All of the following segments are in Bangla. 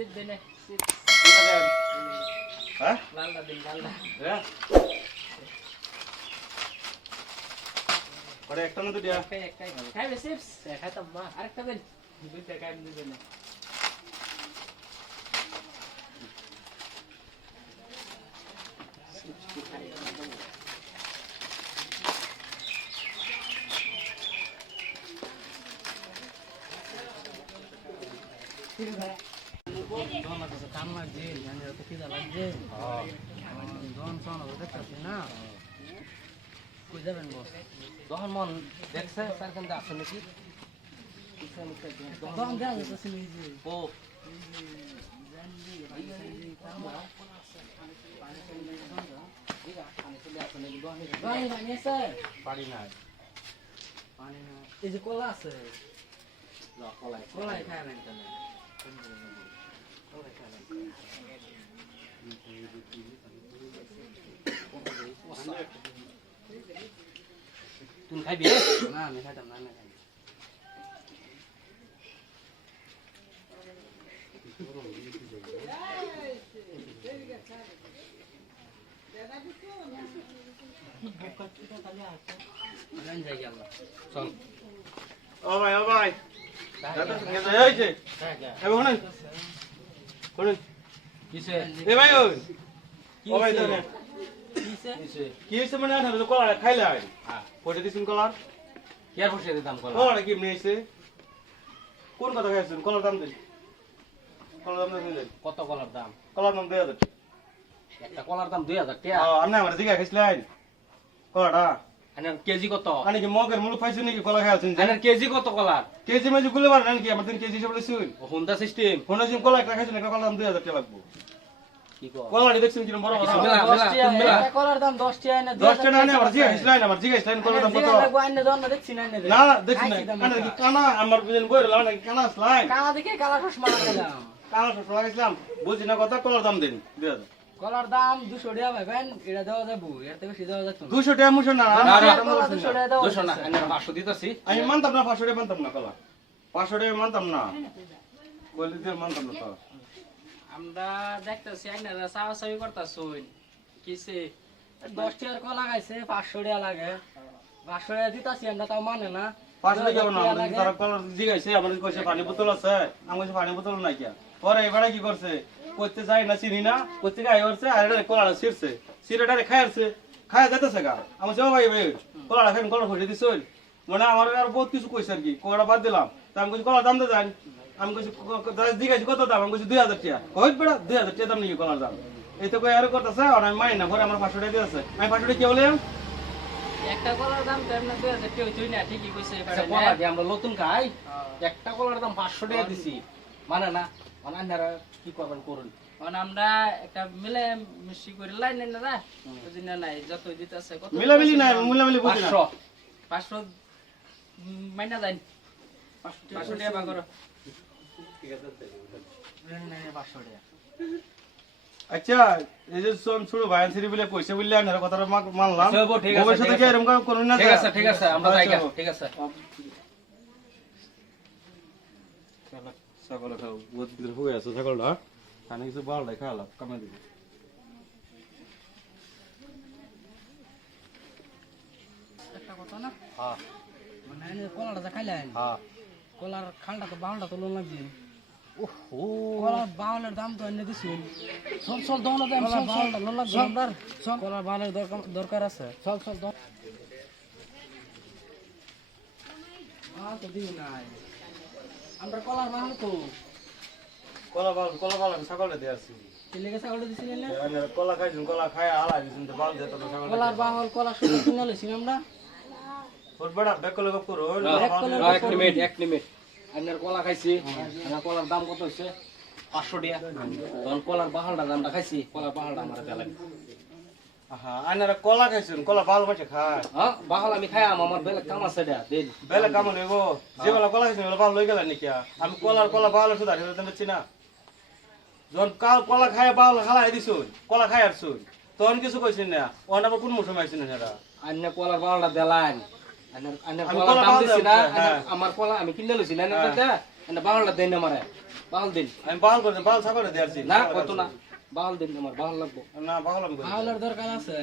সিট দেনে সিট হ্যাঁ লালটা দিন লালটা হ্যাঁ পরে একটা না তো দিয়া একটাই খাবে খাইবে চিপস খাইতাম মা আরেকটা দিন দুইটা খাইম দুজনে Don ada kamar je, yang ada kita lagi. Don son ada dekat sini. Kau jalan bos. Don mon দেখছে স্যার কেন আসে নাকি Don dia ada sini je. ও Don ini sir. পারি না Ini kola sir. কলাই Kola kaya nanti. তুমি খাইবি Nah, ni kata mana kan? Jangan jaga Allah. চল ও ভাই দাদা সঙ্গে যাই হইছে এই শুনুন শুনুন কিসে এ ভাই ওই ও ভাই তো কিসে কিসে কি হইছে মানে না তো কলা খাইলা হ্যাঁ পয়সা দিছেন কলার কি আর বসে দিতাম কলা কলাটা কি নিয়েছে কোন কথা খাইছেন কলার দাম দেন কলার দাম দেন কত কলার দাম কলার দাম 2000 একটা কলার দাম 2000 টাকা আপনি আমার দিকে খাইছিলেন কলাটা আনার কেজি কত আনি কি মগের মুলুক পাইছেন নাকি কলা খাইছেন আনার কেজি কত কলার কেজি মাঝে গুলে পারেন কি আমার দিন কেজি হিসাবে লইছুন হোন্ডা সিস্টেম ফোন আছে কলা একটা খাইছেন একটা কলার দাম 2000 টাকা লাগবে কি কো কলাটি দেখছেন কিরকম বড় বড় মেলা, মেলা, তুমি মেলা। Ada kolar dam 10 tiga ni. 10 টাকা আনে আমার জিগা খাইছিলেন আমার জিগা খাইছিলেন কলার দাম কত Lagu anda don nak sini ni. না দেখছেন না আনে কি কানা আমার বুঝেন বই রলাম নাকি কানা আসলাম Kalau dikit kalau harus malah dalam. কানা সব লাগাইছিলাম বুঝি না কথা কলার দাম দেন 2000 Kolar dam 200 dia ben, ira dawa jabu. Ira tebe sida dawa jatun. 200 টাকা মুশো না না, না। Kolar 200 dia dawa. 200 না আনার 500 দিতাছি আমি মানতাম না 500 টাকা মানতাম না কলা 500 টাকা মানতাম না কইলে দিয়ে মানতাম না তো আমরা দেখতেছি আইনারা চাওয়া চাওয়ি করতাছুন কিসে 10 tiga kola gaise 500 dia lage. 500 dia ditasi anda tahu mana na. 500 টাকা না আমাদের তারা কলার জিগাইছে আমাদের কইছে পানি বোতল আছে আমি কইছে পানি বোতল নাই কি পরে এবারে কি করছে কইতে যাই না চিনি না কইতে গায় করছে আর এটা কলাটা ছিড়ছে ছিড়েটা খাইছে খায়া যাইতেছে গা আমি সব ভাই ভাই কলাটা খাইন কলা খুঁজে দিছই মানে আমার আর বহুত কিছু কইছে আর কি কলাটা বাদ দিলাম তা আমি কইছি কলার দাম দে জানি আমি কইছি জিগাইছি কত দাম আমি কইছি 2000 টাকা কইত বেড়া 2000 টাকা দাম নাকি কলার দাম এই তো কই আর করতেছে আর আমি মাই না পরে আমার 500 টাকা দিয়েছে আমি 500 টাকা কি বললাম একটা কলার দাম তো এমনি 2000 টাকা হইতই না ঠিকই কইছে আচ্ছা, এবারে কলা দিয়ে আমরা নতুন খাই একটা কলার দাম 500 টাকা দিছি মানে না মানে আইনারা কি করবেন করুন মানে আমরা একটা মিলে মিষ্টি করে লাইন না না বুঝি না নাই যত দিতেছে কত মিলামিলি না মিলামিলি বুঝি না 500 মাইনা যাই 500 টাকা বা করো Ini 500 dia. আচ্ছা এই যে ছোট ভাই আনছিলি বলে কইছে বললে আর কথাটা মানলাম আচ্ছা, বাবু, ঠিক আছে, ভবিষ্যতে ঠিক কি আছে। এরকম করুন না ঠিক আছে আমরা যাই গা, ঠিক আছে ছাগল খাও বহুত ভিতরে হয়ে আছে ছাগলটা খানে কিছু বাড়লাই খাওয়ালাম কামে দিবি একটা কথা না? হ্যাঁ মানে ini kolar dah kalian. হ্যাঁ Kolar khalda to baulda to lon lagi. ওহো Kolar bauler dam to enne disun. Sol dono dam sol baulda lon lagi andar. Kolar bauler dorkar আছে. Sol don. তো দিও নাই আমরা কলার বাহাল তো কলা বাল ছাগলটা দিয়ে আসছি তেলে গেছে ওটা দিছিলেন না কলা খাইছুন কলা খায় হালাই দিছুন তো বাল দিয়ে তো ছাগল কলার বাহাল কলা শুনে কিনে লইছি আমরা ওর বড় ব্যাক কলে গপ করো এক মিনিট আইনার কলা খাইছি আইনার কলার দাম কত হইছে 500 টাকা তখন কলার বাহালটা দামটা খাইছি কলার বাহালটা আমার দেয়া লাগে হ্যাঁ আনারা কলা খাইছুন কলা বাল মাছে খায় হ্যাঁ বাহাল আমি খাই আমার বেলা কাম আছে দেয়া দেন বেলে কামন হইব যে বেলা কলা খাইছুন বেলা বাল লই গেল নাকি আমি কলা বাল সুদা দিতে পারছি না যখন কাল কলা খায় বাল হালাই দিছুন কলা খায় আসছুন তখন কিছু কইছেন না ওনা আবার কোন মৌসুমে আইছেন এরা আইনার কলার বাহালটা দেলাইন আইনার আমি কলার কলা দাম বাহাল দিছি না হ্যাঁ। আমার কলা আমি কিনে লইছি না এটা আইনার বাহালটা দেন না মারে বাল দিন আমি বাল করতে বাল ছাগলে দিয়েছি না কত না বাল দিন আমার বাল লাগবো না বাল আমি করি আওলার দরকার আছে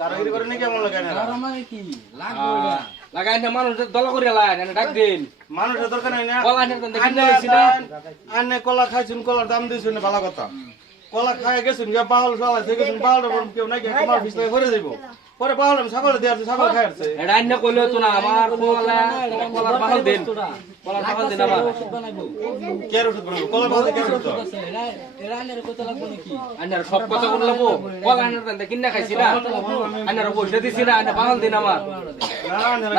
গাড়ি করে নাকি এমন লাগে না আর মানে কি লাগবে ওটা লাগাই না মানুষ দলা করে লাইন ডাক দিন মানুষের দরকার নাই না কলা আনে দেখি না লইছি না আনে কলা খাইছুন কলার দাম দিছুন না ভালো কথা কলা খাই গেছুন গিয়া বাহল চালা থেকে গেছুন বাহল কেউ নাকি তোমার পিছনে ঘুরে যাইব পরে বাহল আমি ছাগলে দিয়েছি ছাগল খাইছে এটা আন্য কইলো তো না আমার কলার বাল দিন কলার বাল দিন আমার বানাইবো কে ওষুধ বানাবো কলা বাহল কে ওষুধ আছে এরা আনের কত লাগবে নাকি আন্নার সব কথা বললো কলা আনার দান কিনা খাইছি না আন্নার পয়সা দিছি না আন্না বাল দিন আমার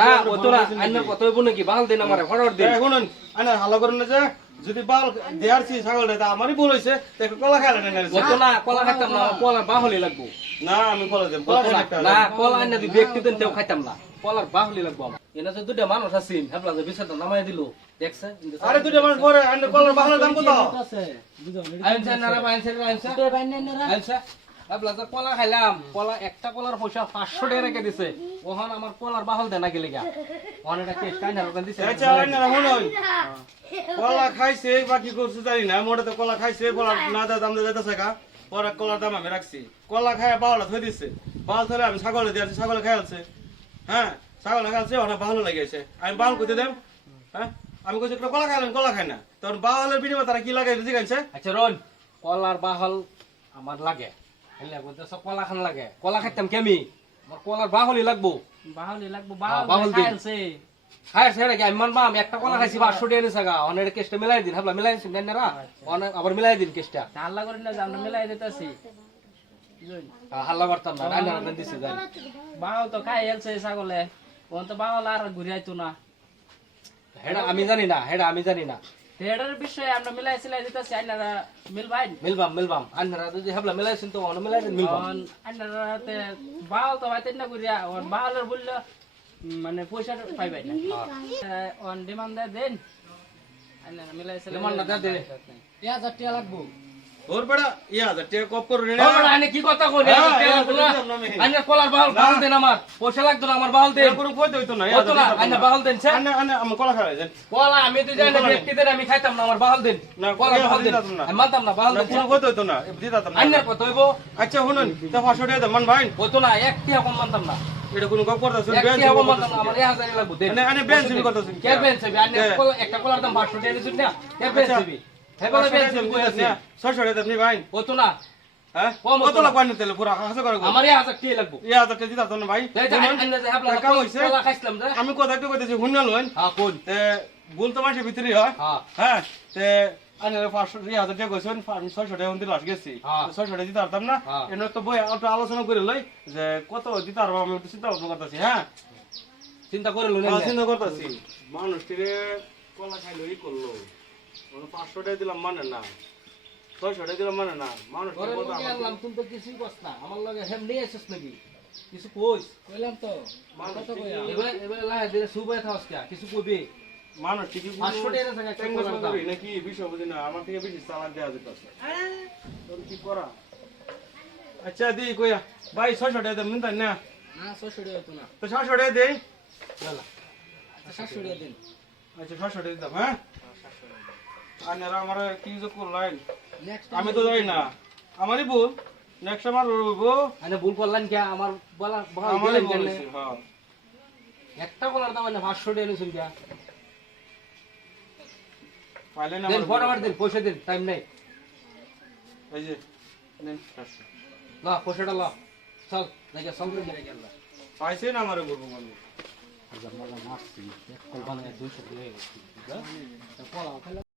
না ও তো না আন্নার কত হইব নাকি বাল দিন আমার ফরওয়ার্ড দিন শুনুন আনে হালো করেন না যে যদি বাল দেয়ারছি ছাগলটা তা আমারই ভুল হইছে তো একটু কলা খাইলে না কত না কলা খাইতাম না কলার বাহলি লাগবো না আমি কলা দেব কলা খাই একটা না কলা আন্না দুই ব্যক্তি দেন তেও খাইতাম না কলার বাহলি লাগবো আমার এনা যে দুইটা মানুষ আছেন হেবলা যে বিচারটা নামাই দিল দেখছে আরে দুইটা মানুষ পরে আনে কলার বাহলের দাম কত আছে বুঝো আইনছে না রে আইনছে আইনছে তো বাইন না আইনছে হেবলা যে কলা খাইলাম কলা একটা কলার পয়সা 500 টাকা রেখে দিছে ওখান আমার কলার বাহল দেনা গেলে গা ওখানে একটা কেস কাইনা রকম দিছে আচ্ছা আনে শুনুন কলা খাইছে বাকি করছে জানি না মোটে তো কলা খাইছে কলা না দাম দিয়ে যাইতেছে কা পরে কলার দাম আমি রাখছি কলা খায় বাহলা থই দিছে বাল ধরে আমি ছাগলে দিয়েছি ছাগলে খাইছে হ্যাঁ ছাগলে খাইছে ওনা ভালো লাগিয়েছে আমি বাল কইতে দেব হ্যাঁ আমি কইছি একটা কলা খাইলাম কলা খাই না তখন বাহলের বিনিময়ে তারা কি লাগাই জিগাইছে আচ্ছা রন কলার বাহল আমার লাগে হেলে বলতে সব কলা খান লাগে কলা খাইতাম কেমি আমার কলার বাহলি লাগবো বাহলি লাগবে বাহল বাহল দিন। খাইছে খায় সেটা কি আমি মানবা আমি একটা কলা খাইছি 500 টাকা নিছে গা অনেক কেসটা মিলাই দিন হাবলা মিলাই দিন না অনেক আবার মিলাই দিন কেসটা হাল্লা করি না যে আমরা মিলাই দিতেছি হাল্লা করতাম না রান্না রান্না দিছি জানি বাহল তো খাই এলছে ছাগলে কোন তো বাহল আর ঘুরে আইতো না হেডা আমি জানি না হেডা আমি জানি না এটার বিষয়ে আমরা মিলাই সিলাই দিতেছি আইনারা মিলবাই মিলবাম আন্নারা যদি হাবলা মিলাইছেন তো অনেক মিলাই দিন মিলবাম আইনারা তে বাহল তো হয়তো না ঘুরিয়া ওর বাহলের বললো মানে পয়সা পাইবাই না অন ডিমান্ড দেন আইনারা মিলাই সিলাই ডিমান্ড না দে। 1000 টাকা লাগবো ওর বড়া ইয়া যা টেক অফ করুন না বাবা আনে কি কথা কই আন্নার কলার বাহল বাহল দেন আমার পয়সা লাগতো না আমার বাহল দেন কোনো কইতে হইতো না কত না আন্না বাহল দেন স্যার আনে আনে আমি কলা খাই দেন কলা আমি তো জানি ব্যক্তি দেন আমি খাইতাম না আমার বাহল দেন না, কলা ইয়া বাহল দেন দিতাম না। আমি মানতাম না বাহল না দেন কোনো কইতে হইতো না দিতাম না আন্নার কত হইব আচ্ছা শুনুন তা 500 টাকা দেন মান ভাই কত না এক টিয়া কম মানতাম না এটা কোনো গপ করতেছেন এক টিয়া কম মানতাম না আমার 1000 লাগবে দেন আনে আনে বেঞ্চ করতেছেন কে বেঞ্চ হবে আন্না একটা কলার দাম 500 টাকা দিছেন না কে বেঞ্চ হবে হেবলা বেঞ্চ কই আছে 600 টাকা আপনি ভাই কত না হ্যাঁ কম কত লাগ পানি তেল পুরা হাসা করে আমার 1000 টাকা লাগবে ইয়া যা দিতাম না ভাই আন্না যে হেবলা কাম হইছে? কলা খাইছিলাম যে আমি কথা একটু কইতেছি হুন্না লইন হ্যাঁ কোন তে ভুল তো মাসে ভিতরে হয় হ্যাঁ হ্যাঁ তে আনে 500 1000 টাকা কইছেন আমি 600 টাকা দিতে লাস গেছি হ্যাঁ। 600 টাকা দিতে পারতাম না হ্যাঁ। এনে তো বই একটু আলোচনা করে লই যে কত দিতে পারবো আমি একটু চিন্তা ভাবনা করতেছি হ্যাঁ চিন্তা করে লুন চিন্তা করতেছি মানুষ টিরে কলা খাইলো ই করলো 500 টাকা দিলাম মানে না 600 টাকা দিলাম মানে না মানুষ ঘরে লোকে আনলাম তুমি তো কিছুই কস না আমার লগে হেম নিয়ে আসিস নাকি কিছু কইস কইলাম তো কত কইয়া এবারে এবারে লাহে দিলে সুবাই থাকস কে কিছু কইবে মানুষ ঠিকই 500 টাকা টাকা একটা কলার দাম নাকি বিষয় বুঝি না আমার থেকে বেশি চালান দেওয়া যেতেছে তোর কি করা আচ্ছা দি কইয়া ভাই 600 টাকা দেন না না 600 টাকা হতো না তো 600 টাকা দেই চলা আচ্ছা 700 টাকা দিন আচ্ছা 600 টাকা দিতাম হ্যাঁ আনারা আমার কি যে করলেন নেক্সট আমি তো জানি না আমারই ভুল নেক্সট আমার রইব আনে ভুল করলেন কে আমার বলা বলা আমারই দিলেন ভুল কেন হইছে, হ্যাঁ একটা কলার দাম না 500 টাকা নিছেন কে পাইলেন দেন আমার ফটাফট দিন পয়সা দিন টাইম নাই এই যে নেন না পয়সাটা ল চল দেখে সব করে গেল পাইছেন আমারে বলবো আমি মারছি এক কল বানায় 200 টাকা হয়ে গেছে